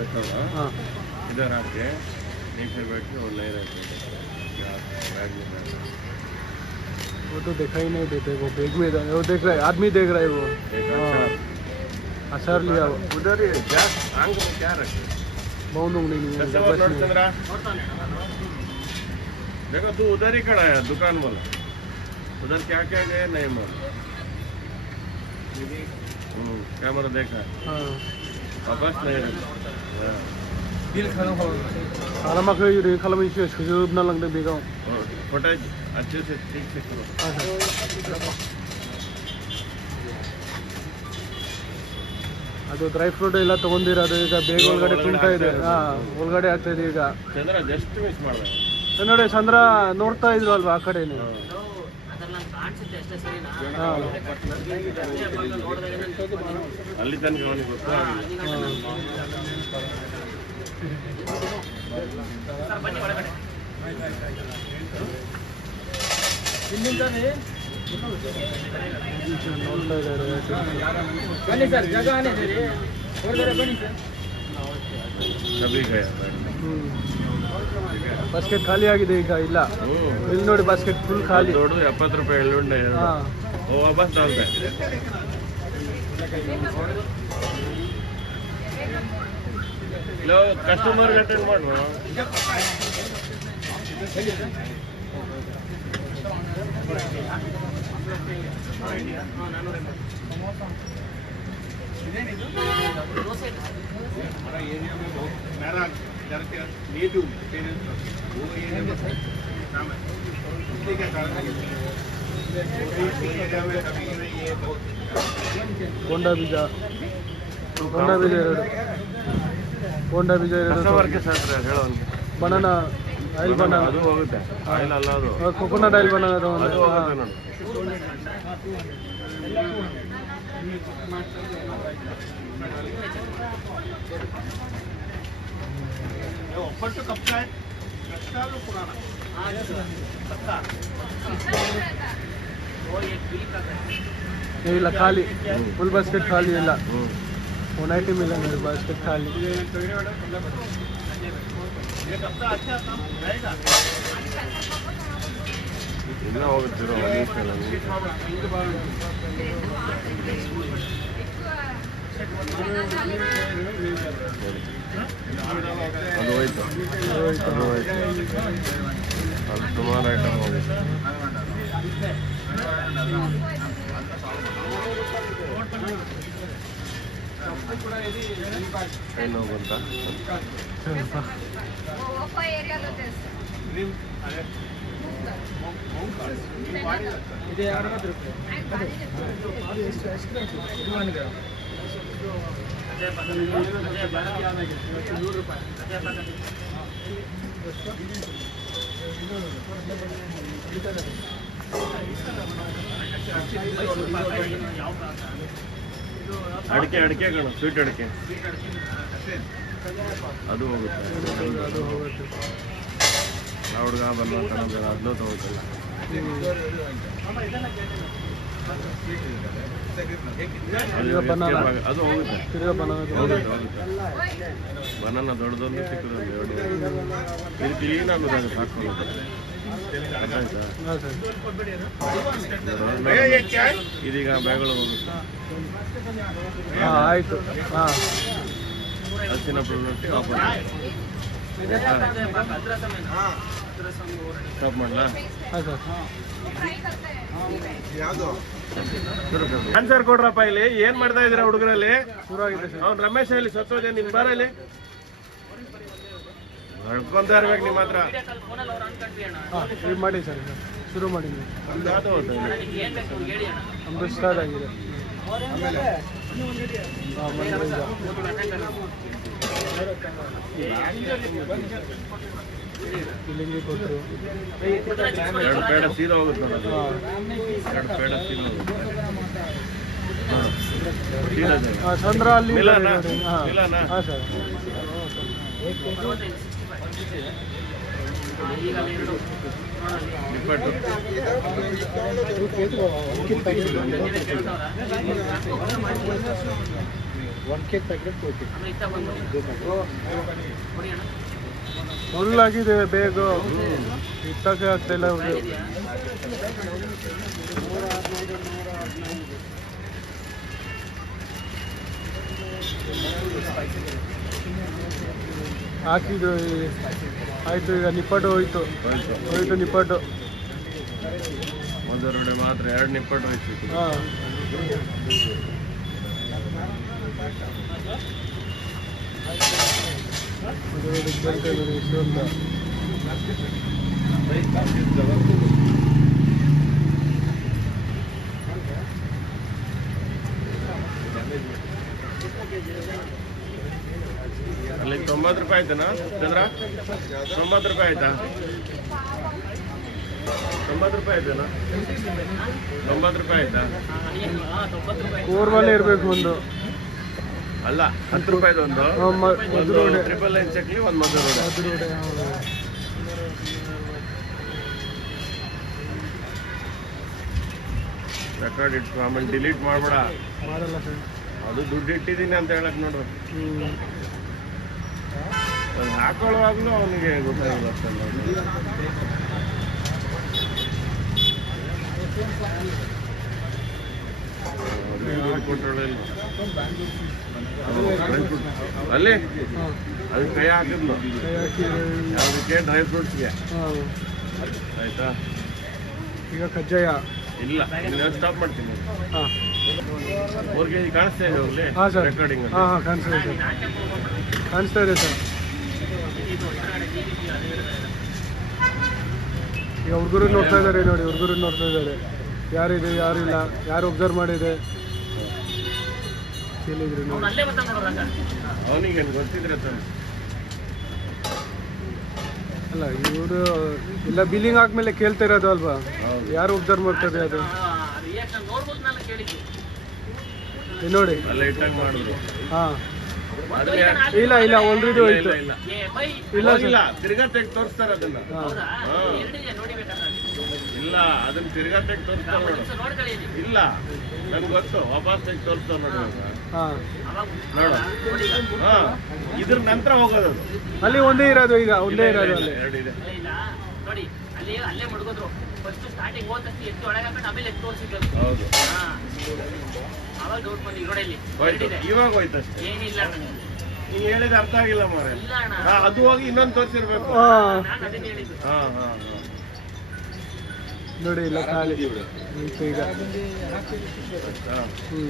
रखा हुआ। हाँ इधर आके नीचे बैठ के वो ले रहे थे बैग में। वो तो देखा ही नहीं देते, वो बैग में वो देख रहा है, आदमी देख रहा है वो। अचार लिया वो उधर ही क्या आंग में क्या रखे बहुत नहीं है। देखो तू उधर ही खड़ा है दुकान वाला, उधर क्या क्या गए नहीं मालूम। कैमरा देखा वापस नहीं खालामा खालाम सुजोबना लांदों बेगाव फोटो अच्छे से ठीक से करो। ಅದು ಡ್ರೈ ಫ್ರೂಟ್ ಎಲ್ಲ ತಗೊಂಡಿರೋದು ಈಗ ಬೇಗ ಒಳಗಡೆ ತುಂಬ್ತಾ ಇದೆ. ಒಳಗಡೆ ಆಗ್ತಾ ಇದೆ ಈಗ. ಚಂದ್ರ ಜಸ್ಟ್ ಮಿಸ್ ಮಾಡ್ದೆ ನೋಡಿ, ಚಂದ್ರ ನೋಡ್ತಾ ಇದ್ರು ಅಲ್ವಾ ಆ ಕಡೆನೆ. ಅಲ್ಲಿ ತನಕ ಅವನಿಗೆ ನೋಡ್ತಾ ಇದ್ದಾರೆ. ಬನ್ನಿ ಸರ್, ಜಾಗ ಆನೆ ಹೊರಗಡೆ ಬನ್ನಿ ಸರ್. ಅಭಿ ಗಯಾ ಬಾಸ್ಕೆಟ್ ಖಾಲಿ ಆಗಿದೆ ಈಗ. ಇಲ್ಲ ಇಲ್ಲಿ ನೋಡಿ, ಬಾಸ್ಕೆಟ್ ಫುಲ್ ಖಾಲಿ. ದೊಡ್ಡ 70 ರೂಪಾಯಿ ಎಳ್ಳುಂಡೆ. ಓ ವಾಪಸ್ डालते लो कस्टमर अटेंड माಡು. हमारा एरिया में बहुत मेरा घर के नेटिव पेरेंट्स वो एरिया में काम है, उसके क्या कारण है एरिया में कभी ये बहुत कोंडा बीज ಎರಡು कोंडा बीज ಕಸ್ಟಮರ್ ಗೆ ಸರ್ ಹೇಳೋ ಬನಾನಾ ಆಯಿಲ್, ಬನಾನಾ ಅದು ಹೋಗುತ್ತೆ. ಆಯಿಲ್ ಅಲ್ಲ ಅದು ಕೋಕೋನಟ್ ಆಯಿಲ್ ಬನಾನಾ ಅದು ಹೋಗುತ್ತೆ ನೋಡಿ. ऊपर तो कब का है? कच्चा लो पुराना। ಇಲ್ಲ ಖಾಲಿ, ಫುಲ್ ಬಾಸ್ಕೆಟ್ ಖಾಲಿ. ಇಲ್ಲ 180 ಮಿಲಿಯನ್ ಬಾಸ್ಕೆಟ್ ಖಾಲಿ. ಇನ್ನ ಹೋಗುತ್ತಿರೋ ಅದು ಹೋಯ್ತು, ಅದು ಹೋಯ್ತು. ಅದು ಸುಮಾರು ಐಟಮ್ ಹೋಗುತ್ತೆ. ಕೈ ನೋವು ಬಂತ ಇದೆ 60 ರೂಪಾಯಿ. ಅಡಿಕೆ ಅಡಿಕೆ ಕಣ, ಸ್ವೀಟ್ ಅಡಿಕೆ ಅದು ಹೋಗುತ್ತೆ. ಅದು ಹೋಗುತ್ತೆ. ಆ ಹುಡುಗ ಬಂದ ಅದನ್ನೂ ತಗೋತಿಲ್ಲ. ಅದು ಹೋಗುತ್ತೆ, ಬನಾನ ದೊಡ್ಡದೊಂದು ಚಿಕ್ಕದೊಂದು ಎರಡು ಇದು ಕ್ಲೀನ್ ಆಗೋದಾಗುತ್ತೆ ಹಾಕೊಳ್ಳೋದು. ಇದೀಗ ಬ್ಯಾಗಳು ಹೋಗುತ್ತೆ. ಆಯ್ತು. ಹಸಿನ ಪ್ರಾಡಕ್ಟ್ ವಾಪಸ್ ಸ್ಟಾಪ್ ಮಾಡಲಾ? ಆನ್ಸರ್ ಕೊಡ್ರಪ್ಪ. ಇಲ್ಲಿ ಏನ್ ಮಾಡ್ತಾ ಇದ್ದೀರಾ ಹುಡುಗರಲ್ಲಿ? ಅವ್ನು ರಮೇಶ್ ಇಲ್ಲಿ ಸತ್ತೋದೆ, ನಿನ್ ಬಾರ ಇಲ್ಲಿ ನಡ್ಕೊಂತ ಇರ್ಬೇಕು ನಿಮ್ಮ ಹತ್ರ. ಮಾಡಿ ಸರ್, ಶುರು ಮಾಡಿ. ನಮ್ದು ಸ್ಟಾರ್ಟ್ ಆಗಿದೆ. ಇಲ್ಲಿಂಗೆ ಕೊಟ್ಟರು ಎರಡು ಪೇಡ ಸೀದಾ ಹೋಗುತ್ತೆ ನೋಡಿ. ಎರಡು ಪೇಡ ಸೀದಾ ಹೋಗುತ್ತೆ. ಚಂದ್ರ ಅಲ್ಲಿ. ಹಾಂ ಸರ್. ನಿಪ್ಪಟ್ಟು ಮುಳ್ಳಾಗಿದೆ ಬೇಗ ಇತ್ತಕ್ಕೆ ಆಗ್ತಾಯಿಲ್ಲ ಅವ್ರಿಗೆ. ಹಾಕಿದ್ರು ಆಯ್ತು, ಈಗ ನಿಪ್ಪಟ್ಟು ಹೋಯ್ತು ನಿಪ್ಪಟ್ಟು. ಒಂದೆರಡು ಮಾತ್ರ 2 ನಿಪ್ಪಟ್ಟು ಹೋಯ್ತು. ಹಾಂ ಅಲ್ಲಿ 90 ರೂಪಾಯಿ ಆಯ್ತಾನಾ ಚಂದ್ರ? 90 ರೂಪಾಯಿ ಆಯ್ತಾ? 90 ರೂಪಾಯಿ ಆಯ್ತಾನಾ? 90 ರೂಪಾಯಿ ಆಯ್ತಾ? ಕೋರ್ವಲ್ಲೇ ಇರಬೇಕು ಒಂದು. ಅಲ್ಲ 10 ರೂಪಾಯಿದು ಒಂದು ಮಧುರೋಡೆ, ಟ್ರಿಪಲ್ ಲೈನ್ ಚಕ್ಲಿ, ಒಂದು ಮಧುರೋಡೆ. ರೆಕಾರ್ಡ್ ಇಟ್ಟು ಆಮೇಲೆ ಡಿಲೀಟ್ ಮಾಡಬೇಡ. ಮಾಡಲ್ಲ ಸರ್. ಅದು ದುಡ್ಡು ಇಟ್ಟಿದ್ದೀನಿ ಅಂತ ಹೇಳಕ್ ನೋಡು. ಅದು ಹಾಕೊಳ್ಳುವಾಗಲೂ ಅವನಿಗೆ ಗೊತ್ತಾಗಿಲ್ಲ ಅಷ್ಟಲ್ಲ. ಅಲ್ಲಿ ಅದಕ್ಕೆ ಕೈ ಹಾಕಿದ್ಲು ಯಾವುದಕ್ಕೆ? ಡ್ರೈ ಫ್ರೂಟ್ಸ್ಗೆ. ಆಯ್ತಾ? ಈಗ ಕಜ್ಜಾಯ ಇಲ್ಲ, ಸ್ಟಾಪ್ ಮಾಡ್ತೀನಿ. ಹಾಂ 4 kg ಕಾಣಿಸ್ತಾ ಇದೆ ಹೋಗ್ಲಿ ಹಾಂ ಸರ್. ರೆಕಾರ್ಡಿಂಗ್. ಹಾಂ ಕಾಣಿಸ್ತಾ ಇದೆ ಸರ್, ಕಾಣಿಸ್ತಾ ಇದೆ ಸರ್. ಈಗ ಹುಡುಗರು ನೋಡ್ತಾ ಇದ್ದಾರೆ ನೋಡಿ, ಹುಡುಗರು ನೋಡ್ತಾ ಇದ್ದಾರೆ ಯಾರಿದೆ ಯಾರಿಲ್ಲ, ಯಾರು ಒಬ್ಸರ್ವ್ ಮಾಡಿದೆ ಕೇಳಿದ್ರು ನೋಡಿ. ಅವನಿಗೇನು ಗೊತ್ತಿದ್ರೆ ತಾನೆ. ಅಲ್ಲ ಇವರು ಎಲ್ಲ ಬಿಲ್ಲಿಂಗ್ ಆದ್ಮೇಲೆ ಕೇಳ್ತಾ ಇರೋದು ಅಲ್ವಾ, ಯಾರು ಒಬ್ಸರ್ವ್ ಮಾಡ್ತಾರೆ ಅದು ನೋಡಿ. ಅಲ್ಲ ಇಟ್ಟಂಗೆ ಮಾಡಿದ್ರು. ಹಾಂ ಇಲ್ಲ ಆಲ್ರೆಡಿ ಹೋಯ್ತು. ಇಲ್ಲ ಇಲ್ಲ ತಿರ್ಗಾ ತೆಗ್ದು ತೋರಿಸ್ತಾರೆ ಅದನ್ನ. ಇಲ್ಲ ಅದನ್ನ ತಿರ್ಗಾ ತೆಗ್ದು ತೋರಿಸ್ತಾರೆ ನೋಡು. ಇಲ್ಲ ನನ್ಗೆ ಗೊತ್ತು, ವಾಪಸ್ ತೆಗ್ದು ತೋರಿಸ್ತಾರೆ ನೋಡು. ಹಾಂ ನೋಡು. ಹಾ ಇದ್ರ ನಂತರ ಹೋಗೋದು. ಅಲ್ಲಿ ಒಂದೇ ಇರೋದು, ಈಗ ಒಂದೇ ಇರೋದು ಅಲ್ಲಿ. 2 ಇದೆ ನೋಡಿ ಅಲ್ಲಿ ಅಲ್ಲೇ ಮಡ್ಗೋದ್ರು. ಫಸ್ಟ್ ಸ್ಟಾರ್ಟಿಂಗ್ ಹೋದ ತಕ್ಷಣ ಎತ್ತು ಒಳಗೆ ಹಾಕೊಂಡು ಆಮೇಲೆ ಎತ್ತು ತೋರಿಸಿದ್ರು. ಹೌದು. ಅವಾಗ ಡೌಟ್ ಬಂದು ರೋಡಲ್ಲಿ ಇವಾಗ ಹೋಯ್ತು ಅಷ್ಟೇ. ಏನಿಲ್ಲ ನೀ ಹೇಳಿದ ಅರ್ಥ ಆಗಿಲ್ಲ ಮಾರೆ. ಇಲ್ಲ ಅಣ್ಣ, ಅದು ಹೋಗಿ ಇನ್ನೊಂದು ತೋರಿಸಿರ್ಬೇಕು. ನಾನು ಅದನ್ನ ಹೇಳಿದ್ದು. ಹಾ ಹಾ ನೋಡಿ ಇಲ್ಲ ಖಾಲಿ ಈಗ. ಹಾ ಹ್ಞೂ